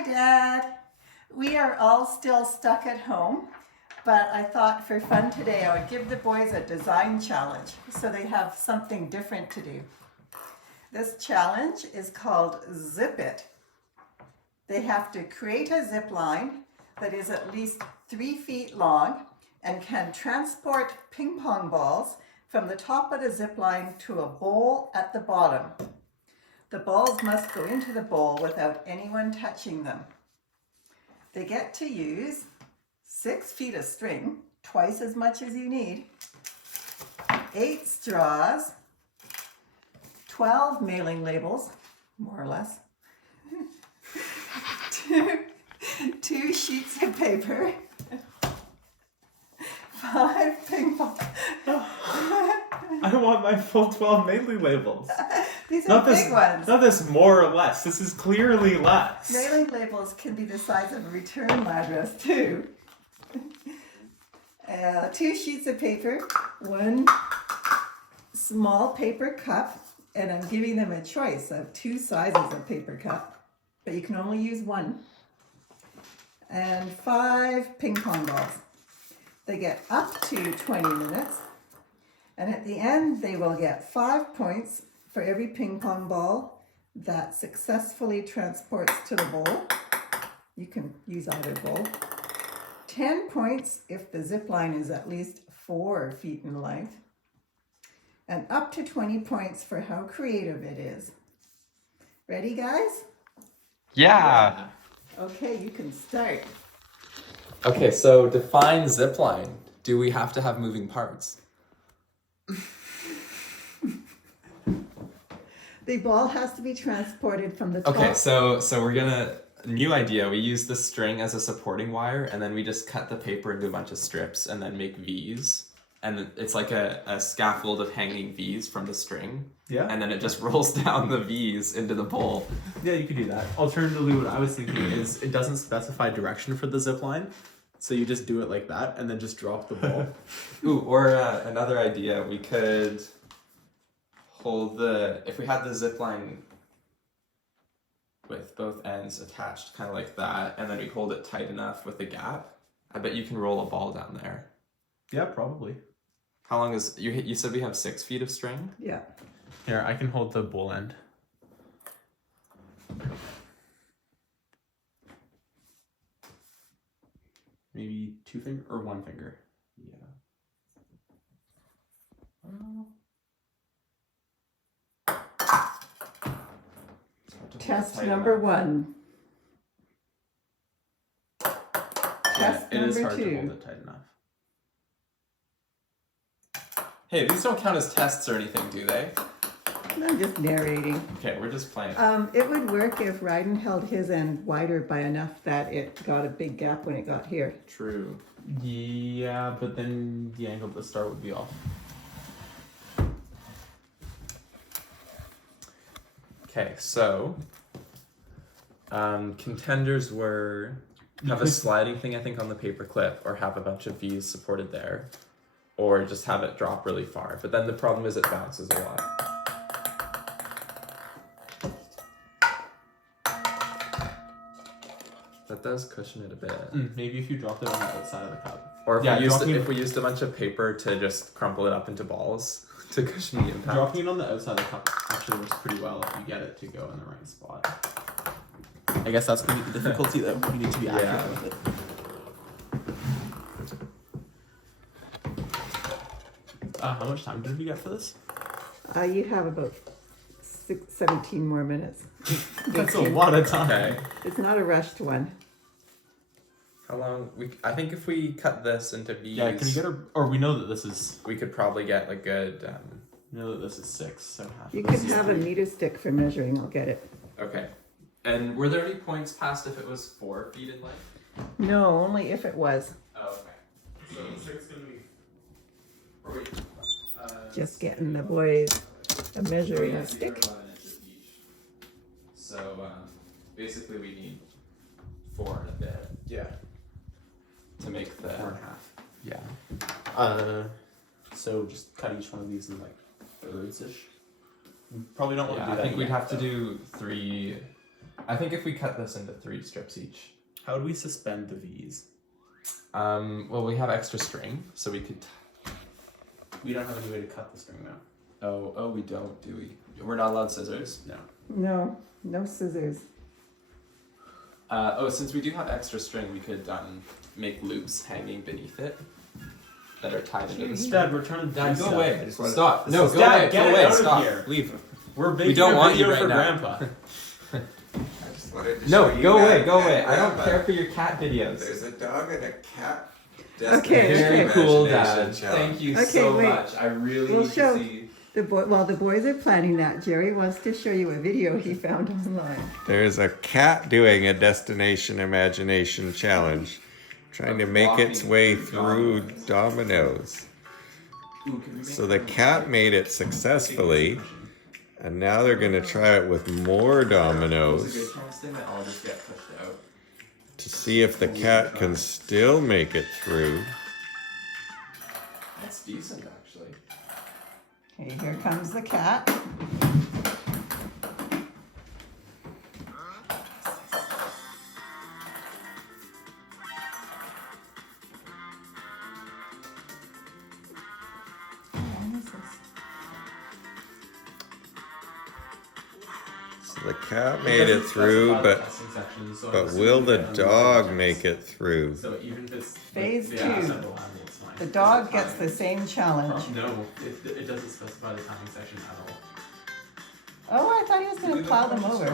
Hi, Dad. We are all still stuck at home, but I thought for fun today I would give the boys a design challenge so they have something different to do. This challenge is called Zip It. They have to create a zip line that is at least 3 feet long and can transport ping pong balls from the top of the zip line to a bowl at the bottom. The balls must go into the bowl without anyone touching them. They get to use 6 feet of string, twice as much as you need, 8 straws, 12 mailing labels, more or less, two sheets of paper, 5 ping pong. I want my full 12 mailing labels. These are big ones. Not this more or less. This is clearly less. Mailing labels can be the size of a return address too. 2 sheets of paper, 1 small paper cup, and I'm giving them a choice of 2 sizes of paper cup, but you can only use 1. And 5 ping pong balls. They get up to 20 minutes, and at the end they will get 5 points for every ping pong ball that successfully transports to the bowl. You can use either bowl. 10 points if the zip line is at least 4 feet in length, and up to 20 points for how creative it is. Ready, guys? Yeah. Okay, you can start. Okay, so define zipline. Do we have to have moving parts? The ball has to be transported from the top. Okay, so we're gonna, new idea, we use the string as a supporting wire, and then we just cut the paper into a bunch of strips and then make V's. And it's like a scaffold of hanging V's from the string. Yeah. And then it just rolls down the V's into the bowl. Yeah, you could do that. Alternatively, what I was thinking is it doesn't specify direction for the zip line, so you just do it like that and then just drop the ball. Ooh, or another idea, we could hold if we had the zip line with both ends attached, kind of like that, and then we hold it tight enough with the gap, I bet you can roll a ball down there. Yeah, probably. How long is, you said we have 6 feet of string? Yeah. Here, I can hold the bowl end. Maybe 2 finger or 1 finger. Yeah. Test number 1. Test It is number hard to 2. hold it tight enough. Hey, these don't count as tests or anything, do they? I'm just narrating. Okay, we're just playing. It would work if Ryden held his end wider by enough that it got a big gap when it got here. True. Yeah, but then the angle at the start would be off. Okay, so contenders were have a sliding thing, I think, on the paperclip, or have a bunch of V's supported there, or just have it drop really far. But then the problem is it bounces a lot. That does cushion it a bit. Maybe if you dropped it on the outside of the cup. Or if, Yeah, if we used a bunch of paper to just crumple it up into balls to cushion the impact. Dropping it on the outside of the cup actually works pretty well if you get it to go in the right spot. I guess that's going to be the difficulty though. You need to be accurate with it. How much time did we get for this? You have about 17 more minutes. That's a lot of time. Okay. It's not a rushed one. How long? I think if we cut this into V's, Yeah, can you get or we know that this is, we could probably get a good. we know that this is 6, 7.5. You can have a meter stick for measuring. I'll get it. Okay. And were there any points passed if it was 4 feet in length? No, only if it was. Oh, okay. So 6 gonna be. Or wait. Just getting the boys a measuring stick. 11 inches each. So basically we need 4 and a bit. Yeah. To make the 4.5. Yeah. So just cut each one of these in like thirds-ish. We probably don't want to Yeah, do I that think we'd yet, have to though. do 3 I think if we cut this into 3 strips each. How would we suspend the V's? Well, we have extra string, so we could. We don't have any way to cut the string though. Oh, we don't, do we? We're not allowed scissors. No. No scissors. Since we do have extra string, we could make loops hanging beneath it that are tied into the string. Dad, we're trying to Dad, do go stuff. away. I just wanna- Stop. This No, is- go Dad, away. get Go it away. out of Stop. here. Leave. We're making don't a want you video right for now. Grandpa. I just wanted to No, show you go away. that Go away. I don't Grandpa, care for your cat videos. There's a dog and a cat. Okay, Very okay. cool, Imagination Dad. challenge. Thank you Okay, so wait. much. I really We'll need show- to see. While the boys are planning that, Jerry wants to show you a video he found online. There's a cat doing a destination imagination challenge, trying to make its way through dominoes. Ooh, can we make So the cat made it successfully, and now they're gonna try it with more There's a dominoes good chance they might all just get pushed out. to see if the cat can still make it through. That's decent, actually. Okay, here comes the cat. So the cat made it through, but will the dog make it through? So even if it's Phase the two. accent will have it, it's fine. The dog gets the same challenge. No, it doesn't specify the timing section at all. Oh, I thought he was going to plow them over.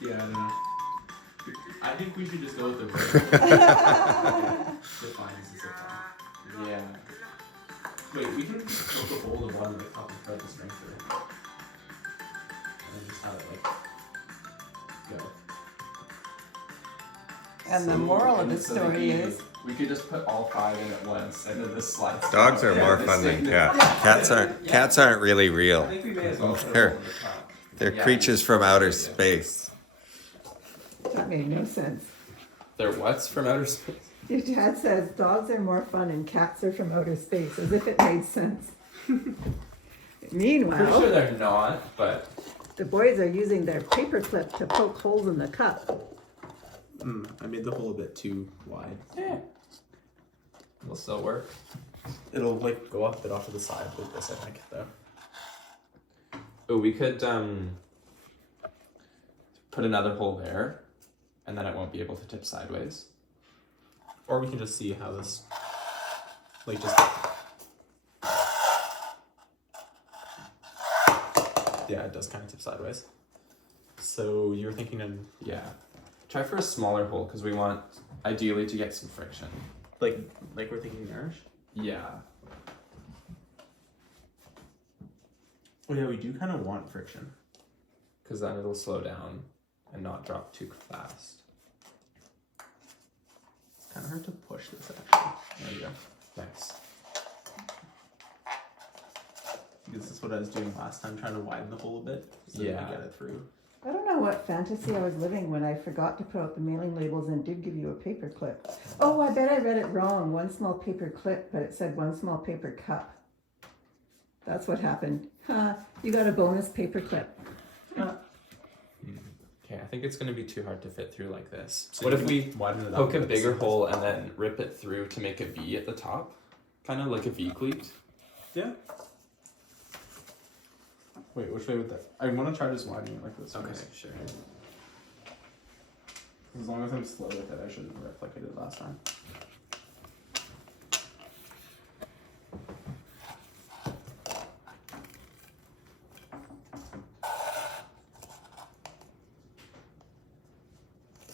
Yeah, I don't know. I think we should just go with the vertical. Zipline is a zipline. Yeah. Wait, we can just poke a hole in the bottom of the cup and thread the string through. And then just have it like go. And the moral of the story is, we could just put all 5 in at once, and then this slides. Dogs are more fun than cats. Cats aren't really I real. think we may as well put a They're- hole in the top. They're Yeah. creatures from outer space. that made no sense. They're what's from outer space? Your dad says dogs are more fun and cats are from outer space, as if it made sense. Pretty Meanwhile, sure they're not, but the boys are using their paperclip to poke holes in the cup. I made the hole a bit too wide. yeah, will still work. It'll like go up a bit off to the side with this, I think, though. Oh, we could put another hole there, and then it won't be able to tip sideways. Or we can just see how this, like, just. Yeah, it does kind of tip sideways. So you were thinking of, Yeah. Try for a smaller hole because we want ideally to get some friction. like we're thinking nourish? Yeah. Oh yeah, we do kind of want friction. Because then it'll slow down and not drop too fast. It's kind of hard to push this, actually. There you go. Nice. This is what I was doing last time, trying to widen the hole a bit so that Yeah. we get it through. I don't know what fantasy I was living when I forgot to put out the mailing labels and did give you a paper clip. Oh, I bet I read it wrong. One small paper clip, but it said one small paper cup. That's what happened. You got a bonus paper clip. Okay, I think it's going to be too hard to fit through like this. So What you if can we widen it up poke a bit bigger so- hole and then rip it through to make a V at the top? Kind of like a V cleat. Yeah. Wait, which way would that? I want to try just widening it like this. first. Sure. As long as I'm slow with it, I shouldn't rip like I did last time.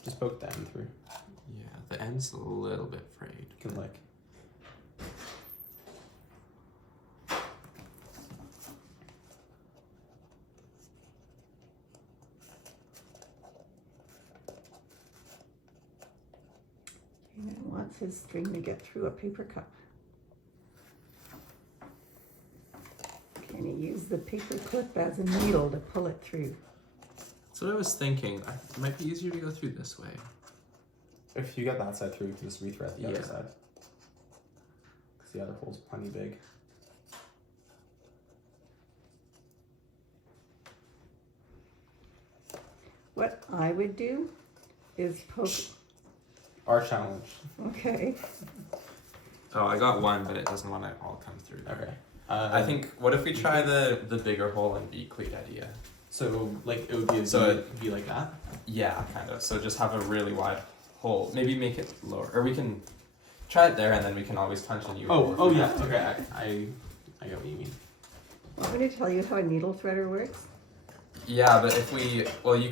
Just poke the end through. Yeah, the end's a little bit frayed. You can like. He wants his string to get through a paper cup. Can he use the paper clip as a needle to pull it through? That's what I was thinking. It might be easier to go through this way. If you get that side through, you can just rethread the Yeah. other side. Because the other hole's plenty big. I would do is poke. Our challenge. Okay. Oh, I got one, but it doesn't want to all come through. Okay. I think, what if we try the bigger hole and V-cleat idea? So, like, it would be be like that? Yeah, kind of. So just have a really wide hole. Maybe make it lower. Or we can try it there, and then we can always punch a new hole. Oh, yeah. Okay, I get what you mean. Want me to tell you how a needle threader works? Yeah, but if we,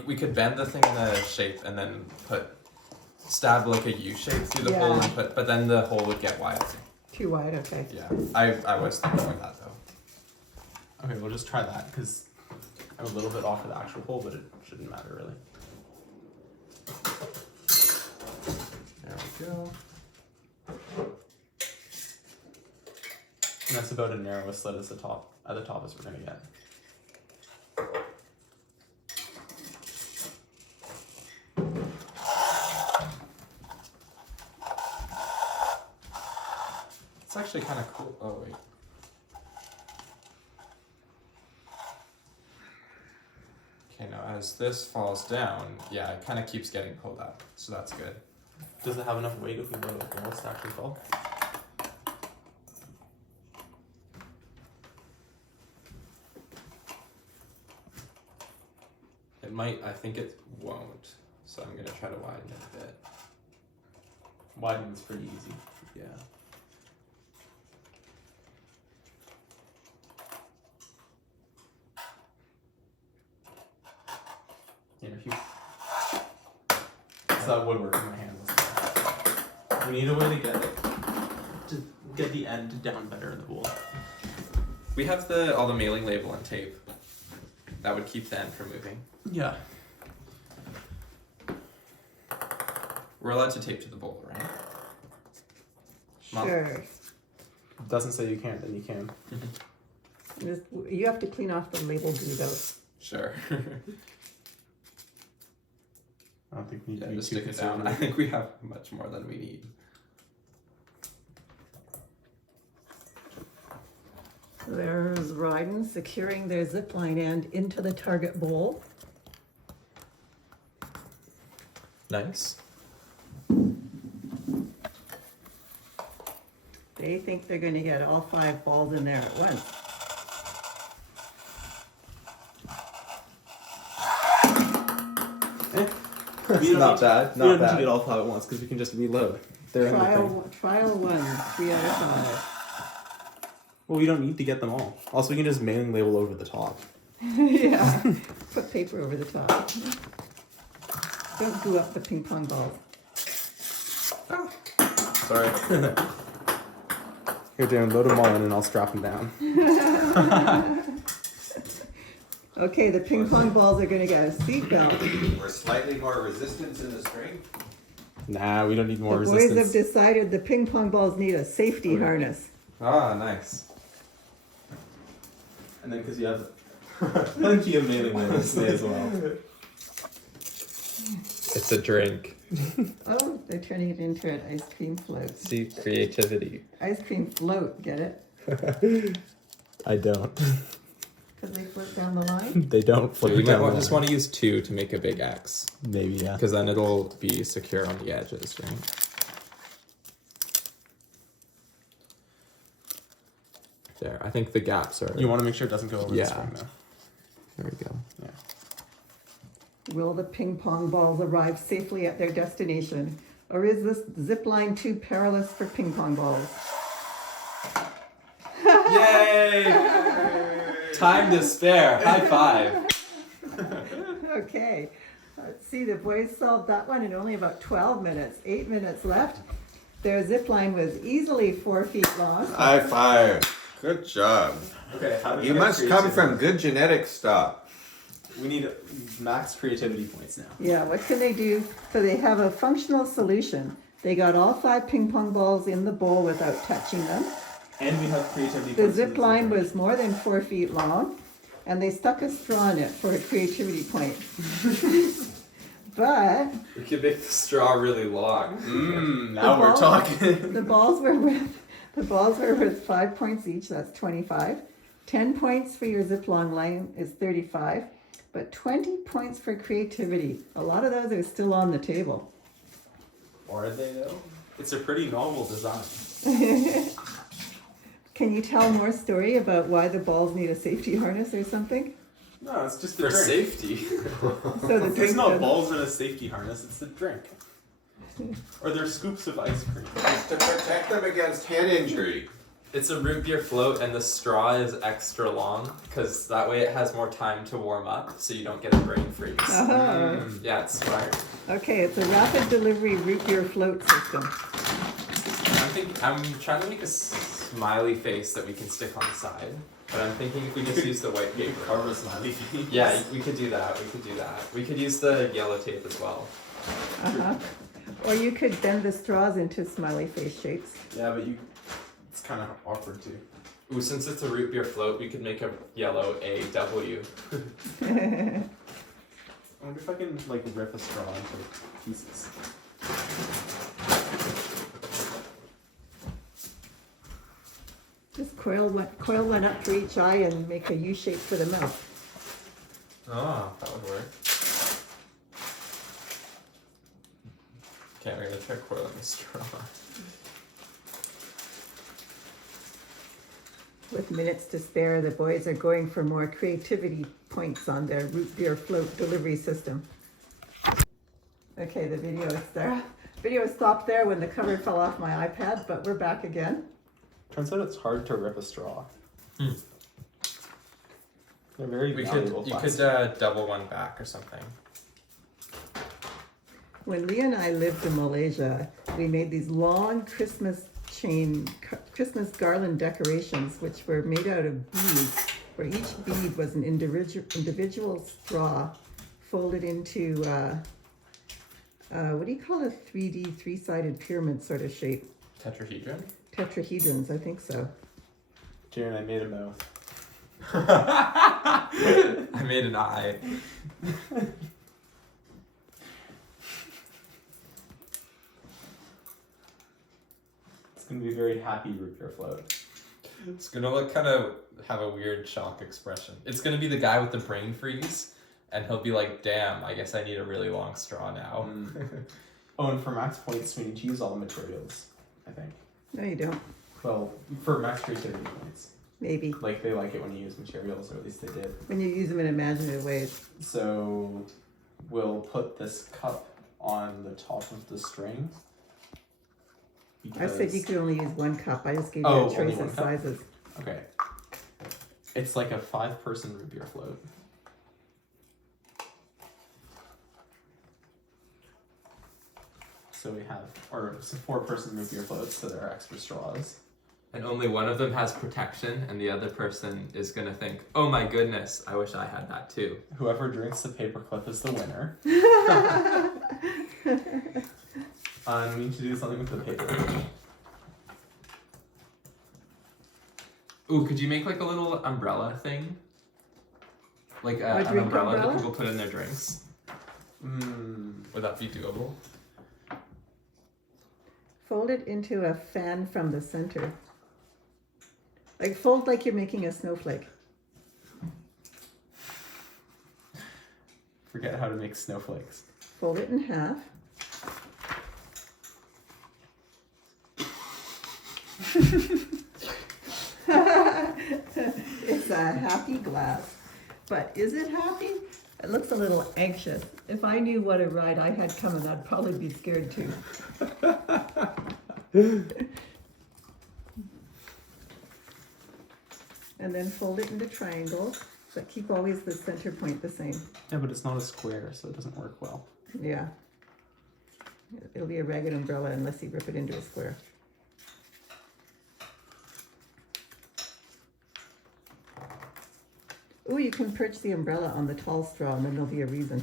we could bend the thing in the shape and then stab like a U shape through the hole and but then the hole would get wider. Too wide, okay. Yeah, I was thinking of that though. Okay, we'll just try that, because I'm a little bit off of the actual hole, but it shouldn't matter really. There we go. And that's about as narrow a slit as at the top as we're gonna get. It's actually kind of cool. Oh wait. Okay, now as this falls down, yeah, it kind of keeps getting pulled up, so that's good. Does it have enough weight if we lower the walls to actually fall? It might, I think it won't, so I'm gonna try to widen it a bit. Widening's pretty easy. Yeah. Yeah, if you... It's that woodwork in my hands. We need a way to get the end down better in the bowl. We have all the mailing label and tape. That would keep the end from moving. Yeah. We're allowed to tape to the bowl, right? Mom? Sure. It doesn't say you can't, then you can. You have to clean off the label glue though. Sure. I don't think we need to be just too stick it down. I conservative. think we have much more than we need. There's Ryden securing their zipline end into the target bowl. Nice. They think they're gonna get all 5 balls in there at once. Not bad. We don't need to get all 5 at once because we can just reload. They're in the thing. Trial 1, 3 out of 5. Well, we don't need to get them all. Also, we can just mailing label over the top. Yeah, put paper over the top. Don't glue up the ping pong balls. Sorry. Here, Dan, load them all in and I'll strap them down. Okay, the ping pong balls are gonna get a seatbelt. We're slightly more resistance in the string. Nah, we don't need more The boys have resistance. decided the ping pong balls need a safety harness. Ah, nice. And then because you have plenty of mailing labels today as well. It's a drink. Oh, they're turning it into an ice cream float. See, creativity. Ice cream float, get it? I don't. Because they float down the line? They don't We float might down. just want to use 2 to make a big X, Maybe, yeah. because then it'll be secure on the edges, right? There, I think the gaps are. You want to make sure it doesn't go over Yeah. the spring, though. There we go. Yeah. Will the ping pong balls arrive safely at their destination? Or is this zipline too perilous for ping pong balls? Yay! Time to spare. High 5. Okay, let's see, the boys solved that one in only about 12 minutes. 8 minutes left. Their zipline was easily 4 feet long. High five. Good job. Okay, how do we You get must come creativity? from good genetic stock. We need max creativity points now. Yeah, what can they do? So they have a functional solution. They got all 5 ping pong balls in the bowl without touching them. And we have creativity The points. zip line was more than 4 feet long, and they stuck a straw in it for a creativity point. But We could make the straw really long. Now we're ball- talking. the balls were worth 5 points each. That's 25. 10 points for your zip long line is 35. But 20 points for creativity. A lot of those are still on the table. Or are they though? It's a pretty novel design. Can you tell more story about why the balls need a safety harness or something? No, it's just the For drink. safety. So the There's drink no doesn't- balls in a safety harness, it's the drink. Or they're scoops of ice cream. To protect them against head injury. It's a root beer float, and the straw is extra long because that way it has more time to warm up, so you don't get a brain freeze. Oh. Yeah, it's smart. Okay, it's a rapid delivery root beer float system. I'm trying to make a smiley face that we can stick on the side, but I'm thinking if we just use the white paper. Carve a smiley face. Yeah, we could do that. We could use the yellow tape as well. Uh-huh. Or you could bend the straws into smiley face shapes. Yeah, but it's kind of awkward too. Ooh, since it's a root beer float, we could make a yellow AW. I wonder if I can like rip a straw into pieces. Just coil one up for each eye and make a U shape for the mouth. Oh, that would work. Okay, we're gonna try coiling the straw. With minutes to spare, the boys are going for more creativity points on their root beer float delivery system. Okay, the video is there. Video stopped there when the cover fell off my iPad, but we're back again. Turns out it's hard to rip a straw. Hmm. They're very valuable You plastic. could double one back or something. When Leah and I lived in Malaysia, we made these long Christmas garland decorations, which were made out of beads, where each bead was an individual straw folded into, what do you call a 3D, three-sided pyramid sort of shape? Tetrahedron? Tetrahedrons, I think so. Jaren, I made a mouth. I made an eye. It's gonna be a very happy root beer float. It's gonna look kind of have a weird shock expression. It's gonna be the guy with the brain freeze, and he'll be like, "Damn, I guess I need a really long straw now." Oh, and for max points, we need to use all the materials, I think. No, you don't. Well, for max creativity points. Maybe. Like, they like it when you use materials, or at least they did. When you use them in imaginative ways. So, we'll put this cup on the top of the string. I said you could only use one cup. I just gave you Oh, a choice only of one cup? sizes. Okay. It's like a 5-person root beer float. So we have, or it's a 4-person root beer float, so there are extra straws. And only one of them has protection, and the other person is gonna think, "Oh my goodness, I wish I had that too." Whoever drinks the paperclip is the winner. We need to do something with the paper. Ooh, could you make like a little umbrella thing? Like an drink umbrella that umbrella? people put in their drinks? Would that be doable? Fold it into a fan from the center. Like fold like you're making a snowflake. Forget how to make snowflakes. Fold it in half. It's a happy glass. But is it happy? It looks a little anxious. If I knew what a ride I had coming, I'd probably be scared too. And then fold it into triangles, but keep always the center point the same. Yeah, but it's not a square, so it doesn't work well. Yeah. It'll be a ragged umbrella unless you rip it into a square. Ooh, you can perch the umbrella on the tall straw and then there'll be a reason.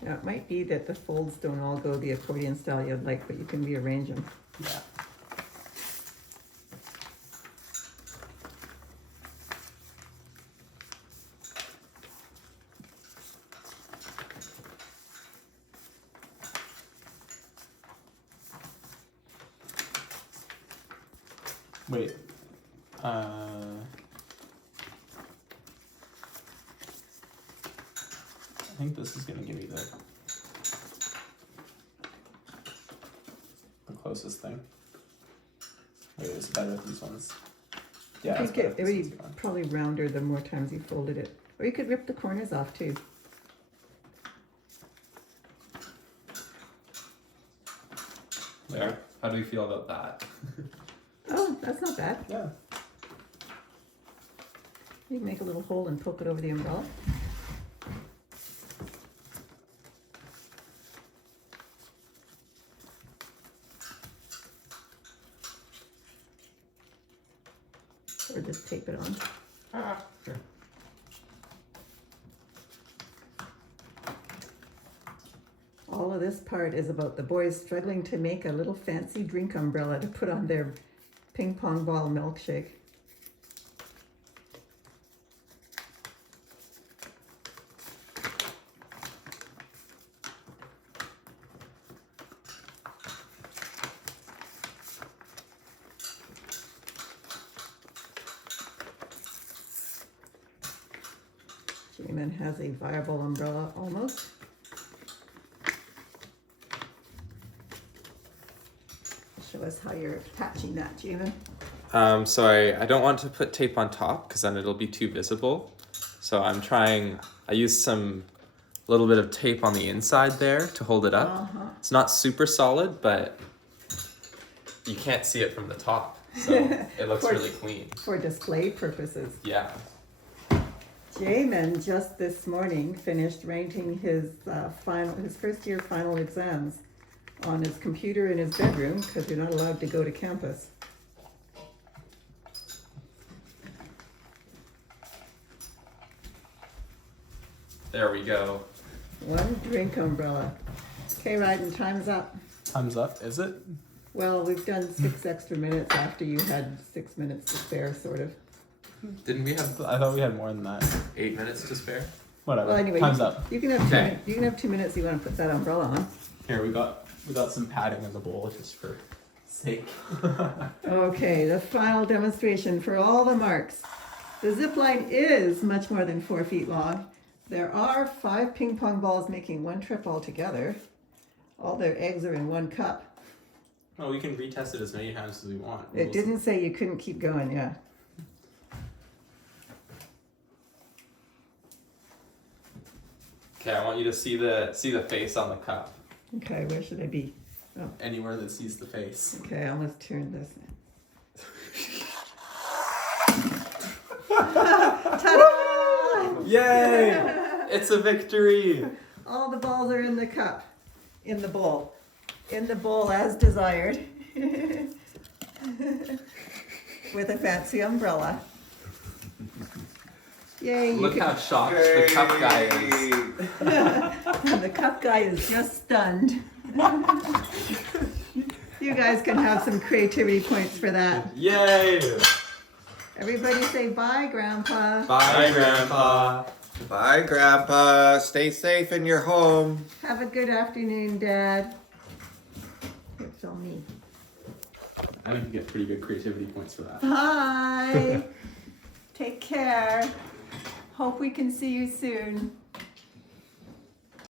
Now, it might be that the folds don't all go the accordion style you'd like, but you can rearrange them. Yeah. Wait. I think this is gonna give me the closest thing. Wait, it's better with these ones. Yeah, I it's think better it with would these be ones. probably rounder the more times you folded it. Or you could rip the corners off too. There. How do we feel about that? Oh, that's not bad. Yeah. You can make a little hole and poke it over the umbrella. Or just tape it on. Sure. All of this part is about the boys struggling to make a little fancy drink umbrella to put on their ping pong ball milkshake. Jamin has a viable umbrella almost. Show us how you're attaching that, Jamin. So I don't want to put tape on top because then it'll be too visible. So I used some little bit of tape on the inside there to hold it up. It's not super solid, but you can't see it from the top. So it looks really clean. For display purposes. Yeah. Jamin just this morning finished writing his first year final exams on his computer in his bedroom because you're not allowed to go to campus. There we go. One drink umbrella. Okay, Ryden, time's up. Time's up, is it? Well, we've done 6 extra minutes after you had 6 minutes to spare, sort of. Didn't we have I thought we had more than that. 8 minutes to spare? Whatever. Well, anyway, Time's up. You can have Okay. you can have 2 minutes. You want to put that umbrella on? Here we got some padding in the bowl just for sake. Okay, the final demonstration for all the marks. The zip line is much more than 4 feet long. There are 5 ping pong balls making one trip altogether. All their eggs are in one cup. Well, we can retest it as many times as we want. It didn't say you couldn't keep going, yeah. Okay, I want you to see the face on the cup. Okay, where should I be? Anywhere that sees the face. Okay, I almost turned this. Ta-da! Yay! It's a victory! All the balls are in the cup, in the bowl as desired, with a fancy umbrella. Yay! Look how shocked the cup guy is. The cup guy is just stunned. You guys can have some creativity points for that. Yay! Everybody say bye, Grandpa. Bye, Grandpa. Bye, Grandpa. Stay safe in your home. Have a good afternoon, Dad. Here, film me. I think you get pretty good creativity points for that. Bye. Take care. Hope we can see you soon.